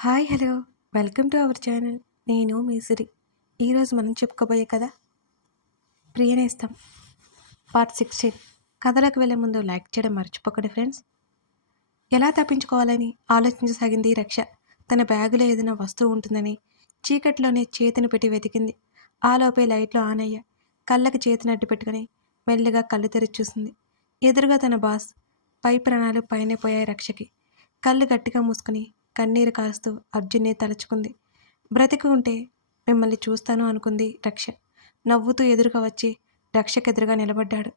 Hi hello welcome to our channel. నేను మీ సిరి. ఈరోజు మనం చెప్పుకోబోయే కథ ప్రియనేస్తం పార్ట్ 16. కథలకు వెళ్ళే ముందు లైక్ చేయడం మర్చిపోకండి ఫ్రెండ్స్. ఎలా తప్పించుకోవాలని ఆలోచించసాగింది రక్ష. తన బ్యాగులో ఏదైనా వస్తువు ఉంటుందని చీకట్లోనే చేతిని పెట్టి వెతికింది. ఆలోపే లైట్లు ఆన్ అయ్యా. కళ్ళకి చేతిని అడ్డు పెట్టుకుని మెల్లిగా కళ్ళు తెరిచి చూసింది. ఎదురుగా తన బాస్. పై ప్రాణాలు పైనే పోయాయి రక్షకి. కళ్ళు గట్టిగా మూసుకుని కన్నీరు కాస్తూ అర్జున్ని తలుచుకుంది. బ్రతికి ఉంటే మిమ్మల్ని చూస్తాను అనుకుంది రక్ష. నవ్వుతూ ఎదురుగా వచ్చి రక్షకెదురుగా నిలబడ్డాడు.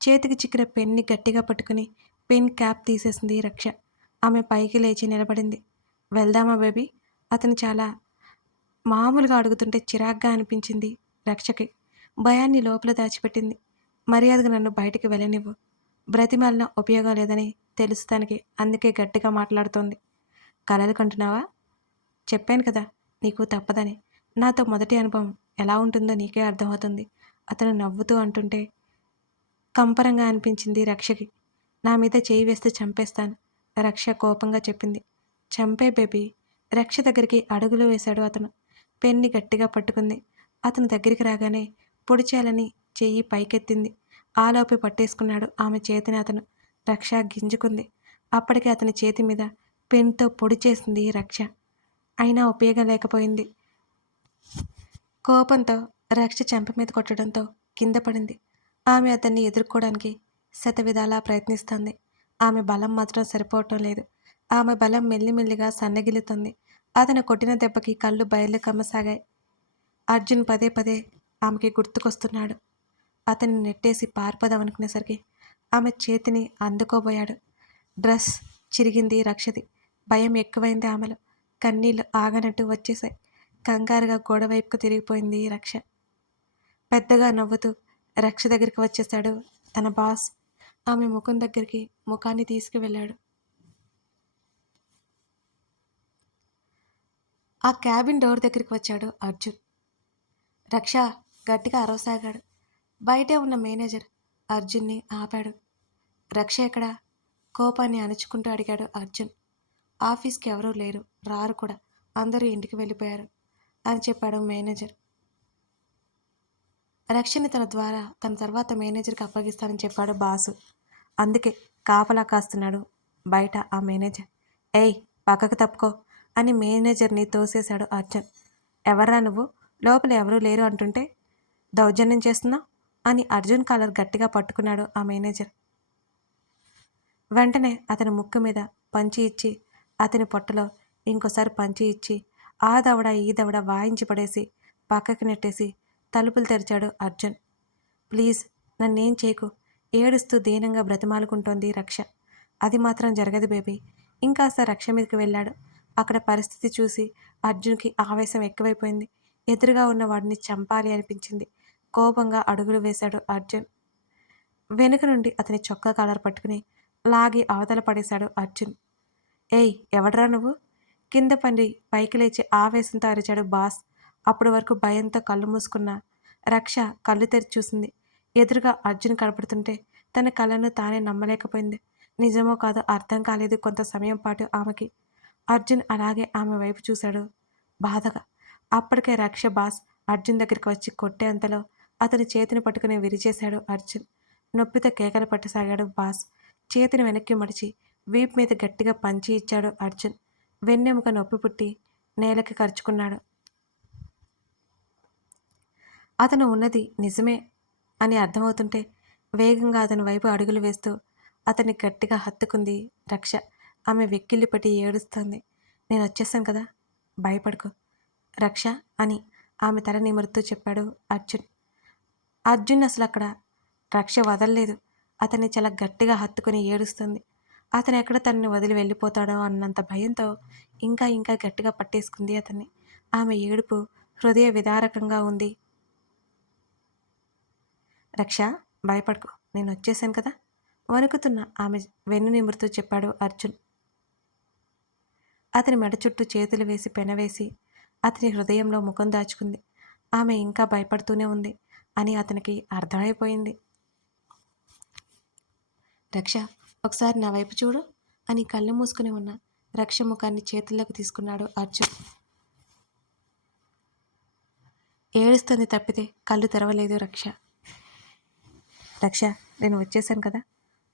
చేతికి చిక్కిన పెన్ని గట్టిగా పట్టుకుని పెన్ క్యాప్ తీసేసింది రక్ష. ఆమె పైకి లేచి నిలబడింది. వెళ్దామా బేబీ? అతను చాలా మామూలుగా అడుగుతుంటే చిరాగ్గా అనిపించింది రక్షకి. భయాన్ని లోపల దాచిపెట్టింది. మర్యాదగా నన్ను బయటికి వెళ్ళనివ్వు. బ్రతిమాలిన ఉపయోగం లేదని తెలుసు తనకి. అందుకే గట్టిగా మాట్లాడుతోంది. కలలు కంటున్నావా? చెప్పాను కదా నీకు తప్పదని. నాతో మొదటి అనుభవం ఎలా ఉంటుందో నీకే అర్థమవుతుంది. అతను నవ్వుతూ అంటుంటే కంపరంగా అనిపించింది రక్షకి. నా మీద చేయి వేస్తే చంపేస్తాను, రక్ష కోపంగా చెప్పింది. చంపే బేబీ. రక్ష దగ్గరికి అడుగులు వేశాడు అతను. పెన్ని గట్టిగా పట్టుకుంది. అతని దగ్గరికి రాగానే పొడిచేయాలని చెయ్యి పైకెత్తింది. ఆలోపి పట్టేసుకున్నాడు ఆమె చేతిని అతను. రక్ష గింజుకుంది. అప్పటికే అతని చేతి మీద పెన్తో పొడి చేసింది రక్ష. అయినా ఉపయోగం లేకపోయింది. కోపంతో రక్ష చెంప మీద కొట్టడంతో కింద పడింది. ఆమె అతన్ని ఎదుర్కోవడానికి శతవిధాలా ప్రయత్నిస్తుంది. ఆమె బలం మాత్రం సరిపోవటం లేదు. ఆమె బలం మెల్లిమెల్లిగా సన్నగిలుతుంది. అతను కొట్టిన దెబ్బకి కళ్ళు బయలు కమ్మసాగాయి. అర్జున్ పదే పదే ఆమెకి గుర్తుకొస్తున్నాడు. అతన్ని నెట్టేసి పారిపోదామనుకునేసరికి ఆమె చేతిని అందుకోబోయాడు. డ్రెస్ చిరిగింది రక్షది. భయం ఎక్కువైంది ఆమెలో. కన్నీళ్లు ఆగనట్టు వచ్చేశాయి. కంగారుగా గోడవైపుకు తిరిగిపోయింది రక్ష. పెద్దగా నవ్వుతూ రక్ష దగ్గరికి వచ్చేశాడు తన బాస్. ఆమె ముఖం దగ్గరికి ముఖాన్ని తీసుకువెళ్ళాడు. ఆ క్యాబిన్ డోర్ దగ్గరికి వచ్చాడు అర్జున్. రక్ష గట్టిగా అరవసాగాడు. బయటే ఉన్న మేనేజర్ అర్జున్ని ఆపాడు. రక్ష ఎక్కడా? కోపాన్ని అణుచుకుంటూ అడిగాడు అర్జున్. ఆఫీస్కి ఎవరూ లేరు, రారు కూడా, అందరూ ఇంటికి వెళ్ళిపోయారు అని చెప్పాడు మేనేజర్. రక్షని తన తర్వాత మేనేజర్కి అప్పగిస్తానని చెప్పాడు బాసు. అందుకే కాపలా కాస్తున్నాడు బయట ఆ మేనేజర్. ఏయ్, పక్కకు తప్పుకో అని మేనేజర్ని తోసేశాడు అర్జున్. ఎవర్రా నువ్వు? లోపల ఎవరూ లేరు అంటుంటే దౌర్జన్యం చేస్తున్నావు అని అర్జున్ కాలర్ గట్టిగా పట్టుకున్నాడు ఆ మేనేజర్. వెంటనే అతని ముక్కు మీద పంచి ఇచ్చి అతని పొట్టలో ఇంకోసారి పంచి ఇచ్చి ఆ దవడ ఈ దవడ వాయించి పడేసి పక్కకి నెట్టేసి తలుపులు తెరిచాడు అర్జున్. ప్లీజ్ నన్నేం చేయకు, ఏడుస్తూ దీనంగా బ్రతిమాలుకుంటోంది రక్ష. అది మాత్రం జరగదు బేబీ. ఇంకాస్త రక్ష మీదకి వెళ్ళాడు. అక్కడ పరిస్థితి చూసి అర్జున్కి ఆవేశం ఎక్కువైపోయింది. ఎదురుగా ఉన్న వాడిని చంపాలి అనిపించింది. కోపంగా అడుగులు వేశాడు అర్జున్. వెనుక నుండి అతని చొక్కా కాలర్ పట్టుకుని లాగి అవతల పడేశాడు అర్జున్. ఏయ్, ఎవడ్రా నువ్వు? కింద పండి పైకి లేచి ఆవేశంతో అరిచాడు బాస్. అప్పటి వరకు భయంతో కళ్ళు మూసుకున్న రక్ష కళ్ళు తెరిచి చూసింది. ఎదురుగా అర్జున్ కనపడుతుంటే తన కళ్ళను తానే నమ్మలేకపోయింది. నిజమో కాదో అర్థం కాలేదు కొంత సమయం పాటు ఆమెకి. అర్జున్ అలాగే ఆమె వైపు చూశాడు బాధగా. అప్పటికే రక్ష బాస్ అర్జున్ దగ్గరికి వచ్చి కొట్టేంతలో అతని చేతిని పట్టుకుని విరిచేశాడు అర్జున్. నొప్పితో కేకలు పట్టసాగాడు బాస్. చేతిని వెనక్కి మడిచి వీపు మీద గట్టిగా పంచి ఇచ్చాడు అర్జున్. వెన్నెముక నొప్పి పుట్టి నేలకి ఖర్చుకున్నాడు. అతను ఉన్నది నిజమే అని అర్థమవుతుంటే వేగంగా అతని వైపు అడుగులు వేస్తూ అతన్ని గట్టిగా హత్తుకుంది రక్ష. ఆమె వెక్కిళ్ళు పెట్టి ఏడుస్తోంది. నేను వచ్చేసాను కదా, భయపడుకో రక్ష అని ఆమె తల నిమురుతూ చెప్పాడు అర్జున్. అర్జున్ అసలు అక్కడ రక్ష వదలలేదు. అతన్ని చాలా గట్టిగా హత్తుకుని ఏడుస్తుంది. అతను ఎక్కడ తనని వదిలి వెళ్ళిపోతాడో అన్నంత భయంతో ఇంకా ఇంకా గట్టిగా పట్టేసుకుంది అతన్ని. ఆమె ఏడుపు హృదయ విదారకంగా ఉంది. రక్ష, భయపడుకో, నేను వచ్చేసాను కదా, వణుకుతున్న ఆమె వెన్ను నిమురుతూ చెప్పాడు అర్జున్. అతని మెడ చుట్టూ చేతులు వేసి పెనవేసి అతని హృదయంలో ముఖం దాచుకుంది. ఆమె ఇంకా భయపడుతూనే ఉంది అని అతనికి అర్థమైపోయింది. రక్ష, ఒకసారి నా వైపు చూడు అని కళ్ళు మూసుకుని ఉన్న రక్ష ముఖాన్ని చేతుల్లోకి తీసుకున్నాడు అర్జున్. ఏడుస్తుంది తప్పితే కళ్ళు తెరవలేదు రక్ష. రక్ష, నేను వచ్చేసాను కదా,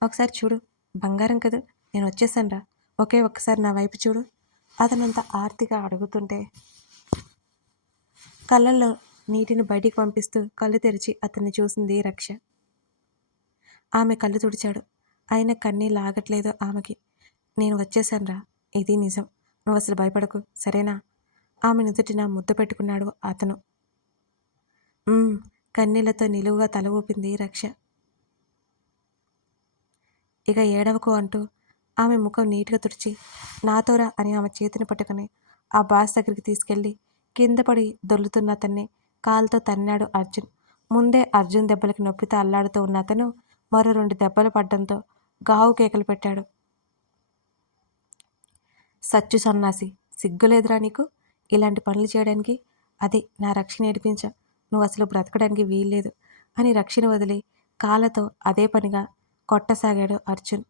ఒకసారి చూడు, బంగారం కదూ, నేను వచ్చేసానురా, ఒకే ఒక్కసారి నా వైపు చూడు అతనంత ఆర్తిగా అడుగుతుంటే కళ్ళల్లో నీటిని బయటికి పంపిస్తూ కళ్ళు తెరిచి అతన్ని చూసింది రక్ష. ఆమె కళ్ళు తుడిచాడు. అయినా కన్నీళ్ళు ఆగట్లేదు ఆమెకి. నేను వచ్చేసానురా, ఇది నిజం, నువ్వు అసలు భయపడకు సరేనా? ఆమె నుదుటిన ముద్దు పెట్టుకున్నాడు అతను. కన్నీళ్లతో నిలువుగా తల ఊపింది రక్ష. ఇక ఏడవకు అంటూ ఆమె ముఖం నీట్గా తుడిచి నాతోరా అని ఆమె చేతిని పట్టుకుని ఆ బాస్ దగ్గరికి తీసుకెళ్లి కింద పడి దొల్లుతున్న అతన్ని కాలుతో తన్నాడు అర్జున్. ముందే అర్జున్ దెబ్బలకి నొప్పితో అల్లాడుతూ ఉన్న అతను మరో 2 దెబ్బలు పడ్డంతో గావు కేకలు పెట్టాడు. సచ్చు సన్నాసి, సిగ్గులేదురా నీకు ఇలాంటి పనులు చేయడానికి? అది నా రక్షణ ఏడిపించా, నువ్వు అసలు బ్రతకడానికి వీల్లేదు అని రక్షణ వదిలి కాళ్ళతో అదే పనిగా కొట్టసాగాడు అర్జున్.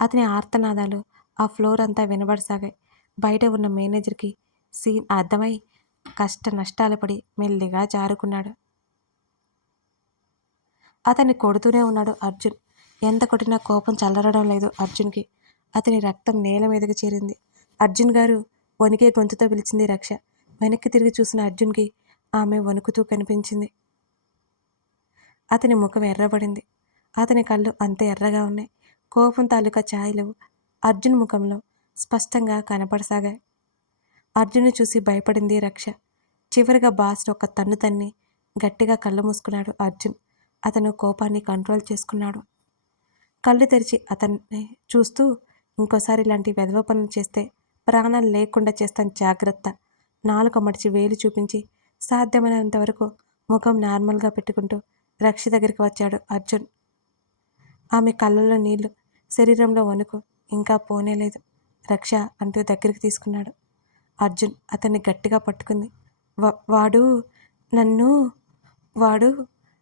అతని ఆర్తనాదాలు ఆ ఫ్లోర్ అంతా వినబడసాగాయి. బయట ఉన్న మేనేజర్కి సీన్ అర్థమై కష్ట నష్టాలు పడి మెల్లిగా జారుకున్నాడు. అతన్ని కొడుతూనే ఉన్నాడు అర్జున్. ఎంత కొట్టినా కోపం చల్లరడం లేదు అర్జున్కి. అతని రక్తం నేల మీదకి చేరింది. అర్జున్ గారు, వణికే గొంతుతో పిలిచింది రక్ష. వెనక్కి తిరిగి చూసిన అర్జున్కి ఆమె వణుకుతూ కనిపించింది. అతని ముఖం ఎర్రబడింది. అతని కళ్ళు అంతే ఎర్రగా ఉన్నాయి. కోపం తాలూకా ఛాయలు అర్జున్ ముఖంలో స్పష్టంగా కనపడసాగాయి. అర్జున్ని చూసి భయపడింది రక్ష. చివరిగా బాస్ ఒక తన్ను తన్ని గట్టిగా కళ్ళు మూసుకున్నాడు అర్జున్. అతను కోపాన్ని కంట్రోల్ చేసుకున్నాడు. కళ్ళు తెరిచి అతన్ని చూస్తూ, ఇంకోసారి ఇలాంటి వెధవ పనులు చేస్తే ప్రాణాలు లేకుండా చేస్తాను జాగ్రత్త. నాలుక మడిచి వేలు చూపించి సాధ్యమైనంత వరకు ముఖం నార్మల్గా పెట్టుకుంటూ రక్ష దగ్గరికి వచ్చాడు అర్జున్. ఆమె కళ్ళల్లో నీళ్లు, శరీరంలో వణుకు ఇంకా పోనేలేదు. రక్ష అంటూ దగ్గరికి తీసుకున్నాడు. అర్జున్ అతన్ని గట్టిగా పట్టుకుంది. వాడు నన్ను వాడు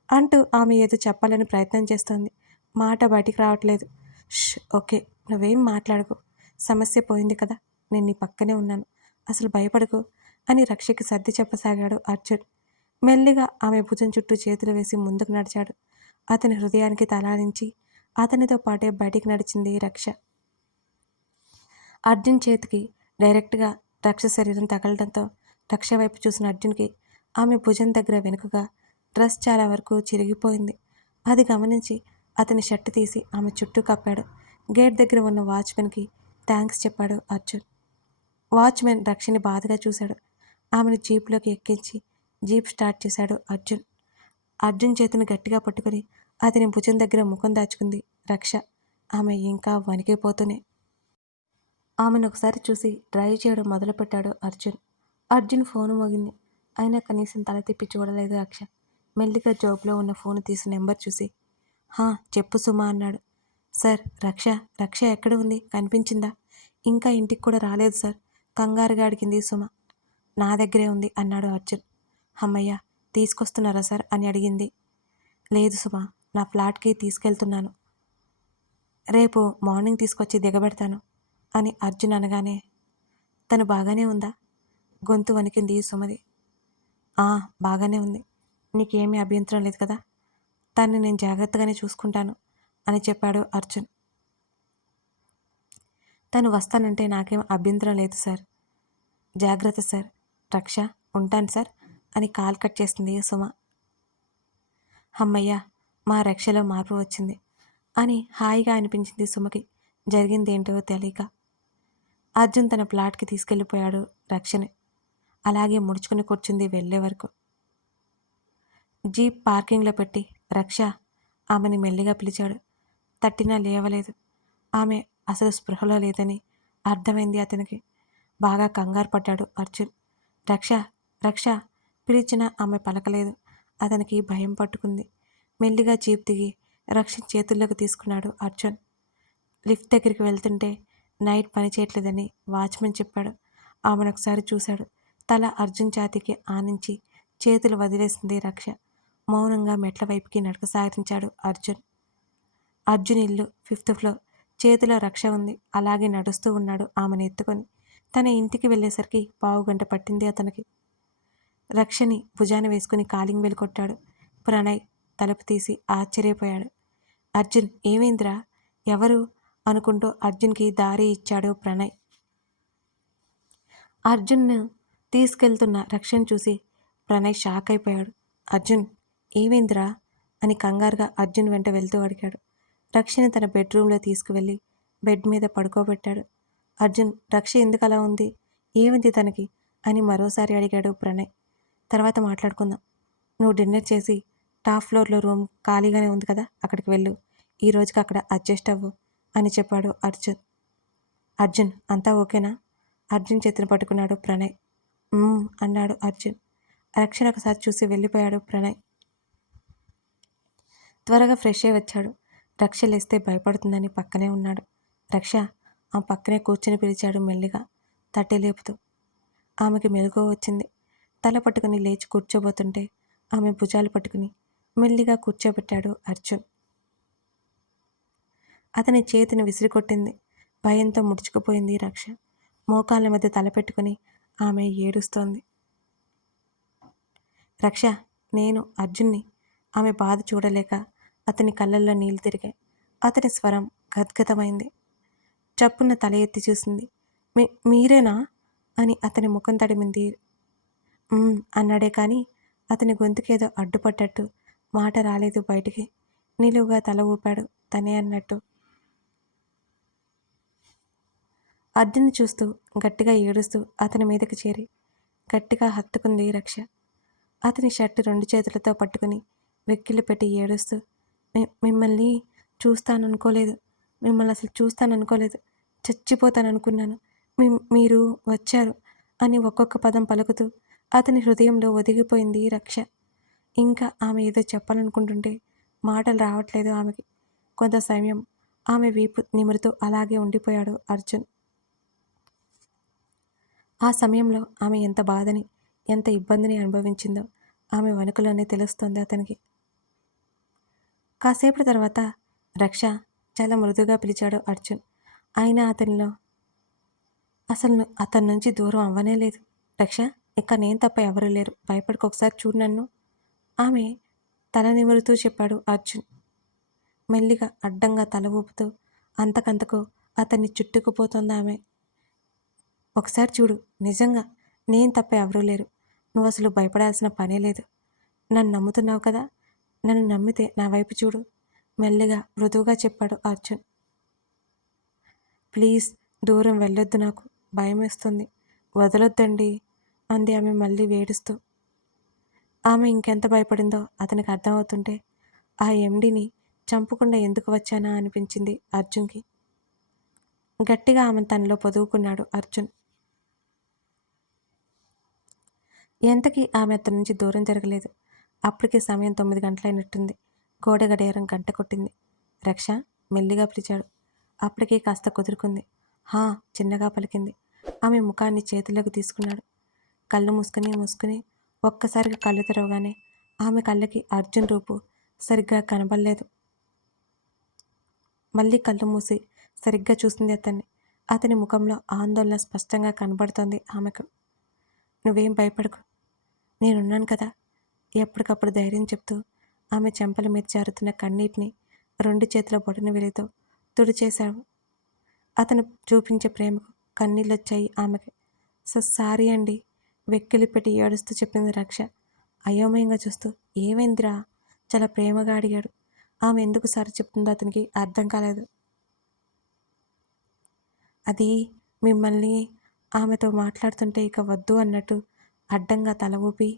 అంటూ ఆమె ఏదో చెప్పాలని ప్రయత్నం చేస్తోంది. మాట బయటికి రావట్లేదు. ఓకే, నువ్వేం మాట్లాడకు, సమస్య పోయింది కదా, నేను నీ పక్కనే ఉన్నాను, అసలు భయపడకు అని రక్షకి సర్ది చెప్పసాగాడు అర్జున్. మెల్లిగా ఆమె భుజం చుట్టూ చేతులు వేసి ముందుకు నడిచాడు. అతని హృదయానికి తలాడించి అతనితో పాటే బయటికి నడిచింది రక్ష. అర్జున్ చేతికి డైరెక్ట్గా రక్ష శరీరం తగలడంతో రక్ష వైపు చూసిన అర్జున్కి ఆమె భుజం దగ్గర వెనుకగా డ్రెస్ చాలా వరకు చిరిగిపోయింది. అది గమనించి అతని షర్టు తీసి ఆమె చుట్టూ కప్పాడు. గేట్ దగ్గర ఉన్న వాచ్మెన్కి థ్యాంక్స్ చెప్పాడు అర్జున్. వాచ్మెన్ రక్షని బాధగా చూశాడు. ఆమెను జీప్లోకి ఎక్కించి జీప్ స్టార్ట్ చేశాడు అర్జున్. అర్జున్ చేతిని గట్టిగా పట్టుకుని అతని భుజం దగ్గర ముఖం దాచుకుంది రక్ష. ఆమె ఇంకా వణికిపోతూనే. ఆమెను ఒకసారి చూసి డ్రైవ్ చేయడం మొదలుపెట్టాడు అర్జున్. అర్జున్ ఫోను మోగింది. అయినా కనీసం తల తిప్పి చూడలేదు రక్ష. మెల్లిగా జోబులో ఉన్న ఫోను తీసి నెంబర్ చూసి, చెప్పు సుమా అన్నాడు. సార్, రక్ష ఎక్కడ ఉంది, కనిపించిందా? ఇంకా ఇంటికి కూడా రాలేదు సార్, కంగారుగా అడిగింది సుమ. నా దగ్గరే ఉంది అన్నాడు అర్జున్. అమ్మయ్య, తీసుకొస్తున్నారా సార్ అని అడిగింది. లేదు సుమా, నా ఫ్లాట్కి తీసుకెళ్తున్నాను, రేపు మార్నింగ్ తీసుకొచ్చి దిగబెడతాను అని అర్జున్ అనగానే, తను బాగానే ఉందా? గొంతు వణికింది సుమది. బాగానే ఉంది, నీకేమీ అభ్యంతరం లేదు కదా? తన్ని నేను జాగ్రత్తగానే చూసుకుంటాను అని చెప్పాడు అర్జున్. తను వస్తానంటే నాకేం అభ్యంతరం లేదు సార్. జాగ్రత్త సార్. రక్ష, ఉంటాను సార్ అని కాల్ కట్ చేసింది సుమ. అమ్మయ్య, మా రక్షలో మార్పు వచ్చింది అని హాయిగా అనిపించింది సుమకి. జరిగిందేంటో తెలియక. అర్జున్ తన ఫ్లాట్కి తీసుకెళ్ళిపోయాడు రక్షని. అలాగే ముడుచుకుని కూర్చుంది వెళ్ళే వరకు. జీప్ పార్కింగ్లో పెట్టి రక్ష ఆమెని మెల్లిగా పిలిచాడు. తట్టినా లేవలేదు. ఆమె అసలు స్పృహలో లేదని అర్థమైంది అతనికి. బాగా కంగారు పడ్డాడు అర్జున్. రక్ష పిలిచినా ఆమె పలకలేదు. అతనికి భయం పట్టుకుంది. మెల్లిగా జీప్ దిగి రక్ష చేతుల్లోకి తీసుకున్నాడు అర్జున్. లిఫ్ట్ దగ్గరికి వెళ్తుంటే నైట్ పని చేయట్లేదని వాచ్మెన్ చెప్పాడు. ఆమెను ఒకసారి చూశాడు. తల అర్జున్ ఛాతీకి ఆనించి చేతులు వదిలేసింది రక్ష. మౌనంగా మెట్ల వైపుకి నడక సాగించాడు అర్జున్. అర్జున్ ఇల్లు 5th ఫ్లోర్. చేతిలో రక్ష ఉంది. అలాగే నడుస్తూ ఉన్నాడు ఆమెను ఎత్తుకొని. తన ఇంటికి వెళ్ళేసరికి పావుగంట పట్టింది అతనికి. రక్షని భుజాన వేసుకుని కాలింగ్ బెల్ కొట్టాడు. ప్రణయ్ తలుపు తీసి ఆశ్చర్యపోయాడు. అర్జున్, ఏమైందిరా? ఎవరు? అనుకుంటూ అర్జున్కి దారి ఇచ్చాడు ప్రణయ్. అర్జున్ను తీసుకెళ్తున్న రక్షను చూసి ప్రణయ్ షాక్ అయిపోయాడు. అర్జున్, ఏమైందిరా అని కంగారుగా అర్జున్ వెంట వెళ్తూ అడిగాడు. రక్షని తన బెడ్రూమ్లో తీసుకువెళ్ళి బెడ్ మీద పడుకోబెట్టాడు. అర్జున్, రక్ష ఎందుకు అలా ఉంది? ఏమైంది తనకి అని మరోసారి అడిగాడు ప్రణయ్. తర్వాత మాట్లాడుకుందాం. నువ్వు డిన్నర్ చేసి టాప్ ఫ్లోర్లో రూమ్ ఖాళీగానే ఉంది కదా, అక్కడికి వెళ్ళు. ఈ రోజుకి అక్కడ అడ్జస్ట్ అవ్వు అని చెప్పాడు అర్జున్. అర్జున్, అంతా ఓకేనా? అర్జున్ చేతిని పట్టుకున్నాడు ప్రణయ్. అన్నాడు అర్జున్. రక్షణ ఒకసారి చూసి వెళ్ళిపోయాడు ప్రణయ్. త్వరగా ఫ్రెష్ అయి వచ్చాడు. రక్ష లేస్తే భయపడుతుందని పక్కనే ఉన్నాడు. రక్ష ఆ పక్కనే కూర్చుని పిలిచాడు మెల్లిగా, తట్టి లేపుతూ. ఆమెకి మెలకువ వచ్చింది. తల పట్టుకుని లేచి కూర్చోబోతుంటే ఆమె భుజాలు పట్టుకుని మెల్లిగా కూర్చోబెట్టాడు అర్జున్. అతని చేతిని విసిరికొట్టింది. భయంతో ముడుచుకుపోయింది రక్ష. మోకాళ్ళ మధ్య తల పెట్టుకుని ఆమె ఏడుస్తోంది. రక్ష, నేను అర్జున్ని. ఆమె బాధ చూడలేక అతని కళ్ళల్లో నీళ్లు తిరిగాయి. అతని స్వరం గద్గతమైంది. చప్పున తల ఎత్తి చూసింది. మీరేనా అని అతని ముఖం తడిమింది. అన్నాడే కానీ అతని గొంతుకేదో అడ్డుపడ్డట్టు మాట రాలేదు బయటికి. నిలువుగా తల ఊపాడు తనే అన్నట్టు. అర్జున్ని చూస్తూ గట్టిగా ఏడుస్తూ అతని మీదకి చేరి గట్టిగా హత్తుకుంది రక్ష. అతని షర్టు 2 చేతులతో పట్టుకుని వెక్కిళ్ళు పెట్టి ఏడుస్తూ, మిమ్మల్ని చూస్తాననుకోలేదు. మిమ్మల్ని అసలు చూస్తాననుకోలేదు. చచ్చిపోతాననుకున్నాను. మీరు వచ్చారు అని ఒక్కొక్క పదం పలుకుతూ అతని హృదయంలో ఒదిగిపోయింది రక్ష. ఇంకా ఆమె ఏదో చెప్పాలనుకుంటుంటే మాటలు రావట్లేదు ఆమెకి. కొంత సమయం ఆమె వీపు నిమురుతూ అలాగే ఉండిపోయాడు అర్జున్. ఆ సమయంలో ఆమె ఎంత బాధని, ఎంత ఇబ్బందిని అనుభవించిందో ఆమె వణుకులోనే తెలుస్తోంది అతనికి. కాసేపటి తర్వాత రక్ష చాలా మృదుగా పిలిచాడు అర్జున్. అయినా అతనిలో అసలు అతని నుంచి దూరం అవ్వనే లేదు. రక్ష, ఇక నేను తప్ప ఎవరూ లేరు. భయపడికి, ఒకసారి చూడు నన్ను. ఆమె తల నిమురుతూ చెప్పాడు అర్జున్. మెల్లిగా అడ్డంగా తల ఊపుతూ అంతకంతకు అతన్ని చుట్టుకుపోతోంది ఆమె. ఒకసారి చూడు, నిజంగా నేను తప్ప ఎవరూ లేరు. నువ్వు అసలు భయపడాల్సిన పనే లేదు. నన్ను నమ్ముతున్నావు కదా, నన్ను నమ్మితే నా వైపు చూడు, మెల్లిగా మృదువుగా చెప్పాడు అర్జున్. ప్లీజ్, దూరం వెళ్ళొద్దు, నాకు భయం వేస్తుంది, వదలొద్దండి అంది ఆమె మళ్ళీ వేడుస్తూ. ఆమె ఇంకెంత భయపడిందో అతనికి అర్థమవుతుంటే ఆ ఎండిని చంపకుండా ఎందుకు వచ్చానా అనిపించింది అర్జున్కి. గట్టిగా ఆమెను తనలో పొదువుకున్నాడు అర్జున్. ఎంతకీ ఆమె అతని నుంచి దూరం జరగలేదు. అప్పటికే సమయం 9 గంటలైనట్టుంది. గోడ గడియారం గంట కొట్టింది. రక్ష మెల్లిగా పిలిచాడు. అప్పటికే కాస్త కుదురుకుంది. హా, చిన్నగా పలికింది. ఆమె ముఖాన్ని చేతిలోకి తీసుకున్నాడు. కళ్ళు మూసుకుని ఒక్కసారిగా కళ్ళు తెరవగానే ఆమె కళ్ళకి అర్జున్ రూపు సరిగ్గా కనబడలేదు. మళ్ళీ కళ్ళు మూసి సరిగ్గా చూసింది అతన్ని. అతని ముఖంలో ఆందోళన స్పష్టంగా కనబడుతోంది ఆమెకు. నువ్వేం భయపడకు, నేనున్నాను కదా. ఎప్పటికప్పుడు ధైర్యం చెప్తూ ఆమె చెంపల మీద జారుతున్న కన్నీటిని 2 చేతుల బొటన వేలితో తుడిచేశాడు. అతను చూపించే ప్రేమకు కన్నీళ్ళొచ్చాయి ఆమెకి. సారీ అండి, వెక్కిలి పెట్టి ఏడుస్తూ చెప్పింది రక్ష. అయోమయంగా చూస్తూ, ఏమైందిరా చాలా ప్రేమగా అడిగాడు. ఆమె ఎందుకు సారీ చెప్తుందో అతనికి అర్థం కాలేదు. అది మిమ్మల్ని ఆమెతో మాట్లాడుతుంటే ఇక వద్దు అన్నట్టు అడ్డంగా తల ఊపి,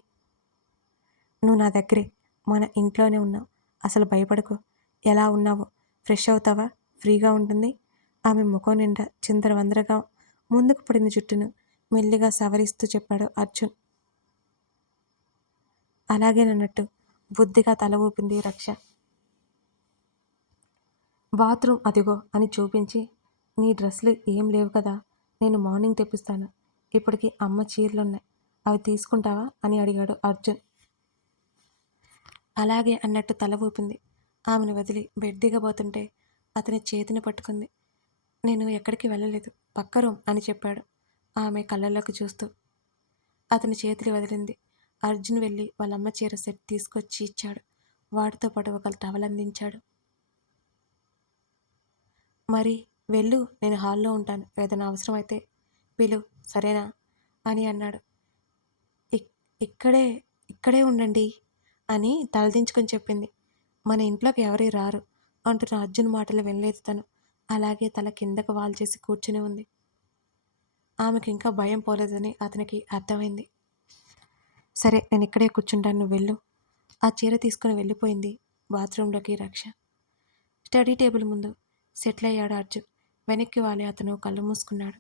నువ్వు నా దగ్గరే, మన ఇంట్లోనే ఉన్నావు, అసలు భయపడకు. ఎలా ఉన్నావు? ఫ్రెష్ అవుతావా? ఫ్రీగా ఉంటుంది. ఆమె ముఖం నిండా చిందరవందరగా ముందుకు పడిన జుట్టును మెల్లిగా సవరిస్తూ చెప్పాడు అర్జున్. అలాగేనన్నట్టు బుద్ధిగా తల ఊపింది రక్ష. బాత్రూమ్ అదిగో అని చూపించి, నీ డ్రెస్సులు ఏం లేవు కదా, నేను మార్నింగ్ తెప్పిస్తాను. ఇప్పటికి అమ్మ చీరలున్నాయి, అవి తీసుకుంటావా అని అడిగాడు అర్జున్. అలాగే అన్నట్టు తల ఊపింది. ఆమెను వదిలి బెడ్ దిగబోతుంటే అతని చేతిని పట్టుకుంది. నేను ఎక్కడికి వెళ్ళలేదు, పక్క రూమ్ అని చెప్పాడు ఆమె కళ్ళల్లోకి చూస్తూ. అతని చేతులు వదిలింది. అర్జున్ వెళ్ళి వాళ్ళమ్మ చీర సెట్ తీసుకొచ్చి ఇచ్చాడు. వాటితో పాటు ఒక టవల్ అందించాడు. మరి వెళ్ళు, నేను హాల్లో ఉంటాను, ఏదైనా అవసరం అయితే పిలు, సరేనా అని అన్నాడు. ఇక్కడే ఇక్కడే ఉండండి అని తలదించుకొని చెప్పింది. మన ఇంట్లోకి ఎవరీ రారు అంటున్న అర్జున్ మాటలు వినలేదు తను. అలాగే తల కిందకు వాల్చేసి కూర్చుని ఉంది. ఆమెకి ఇంకా భయం పోలేదని అతనికి అర్థమైంది. సరే, నేను ఇక్కడే కూర్చుంటాను, నువ్వు వెళ్ళు. ఆ చీర తీసుకుని వెళ్ళిపోయింది బాత్రూంలోకి రక్ష. స్టడీ టేబుల్ ముందు సెటిల్ అయ్యాడు అర్జున్. వెనక్కి వాలి అతను కళ్ళు మూసుకున్నాడు.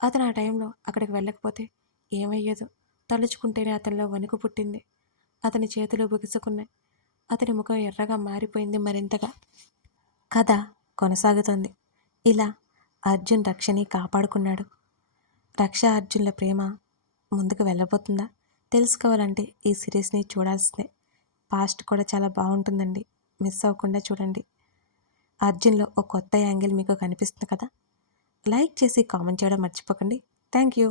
అతను ఆ టైంలో అక్కడికి వెళ్ళకపోతే ఏమయ్యేదో తలుచుకుంటేనే అతనిలో వణుకు పుట్టింది. అతని చేతులు బిగుసుకున్నాయి. అతని ముఖం ఎర్రగా మారిపోయింది మరింతగా. కథ కొనసాగుతోంది. ఇలా అర్జున్ రక్షని కాపాడుకున్నాడు. రక్ష అర్జున్ల ప్రేమ ముందుకు వెళ్ళబోతుందా? తెలుసుకోవాలంటే ఈ సిరీస్ని చూడాల్సిందే. పాస్ట్ కూడా చాలా బాగుంటుందండి, మిస్ అవ్వకుండా చూడండి. అర్జున్లో ఒక కొత్త యాంగిల్ మీకు కనిపిస్తుంది కదా. లైక్ చేసి కామెంట్ చేయడం మర్చిపోకండి. Thank you.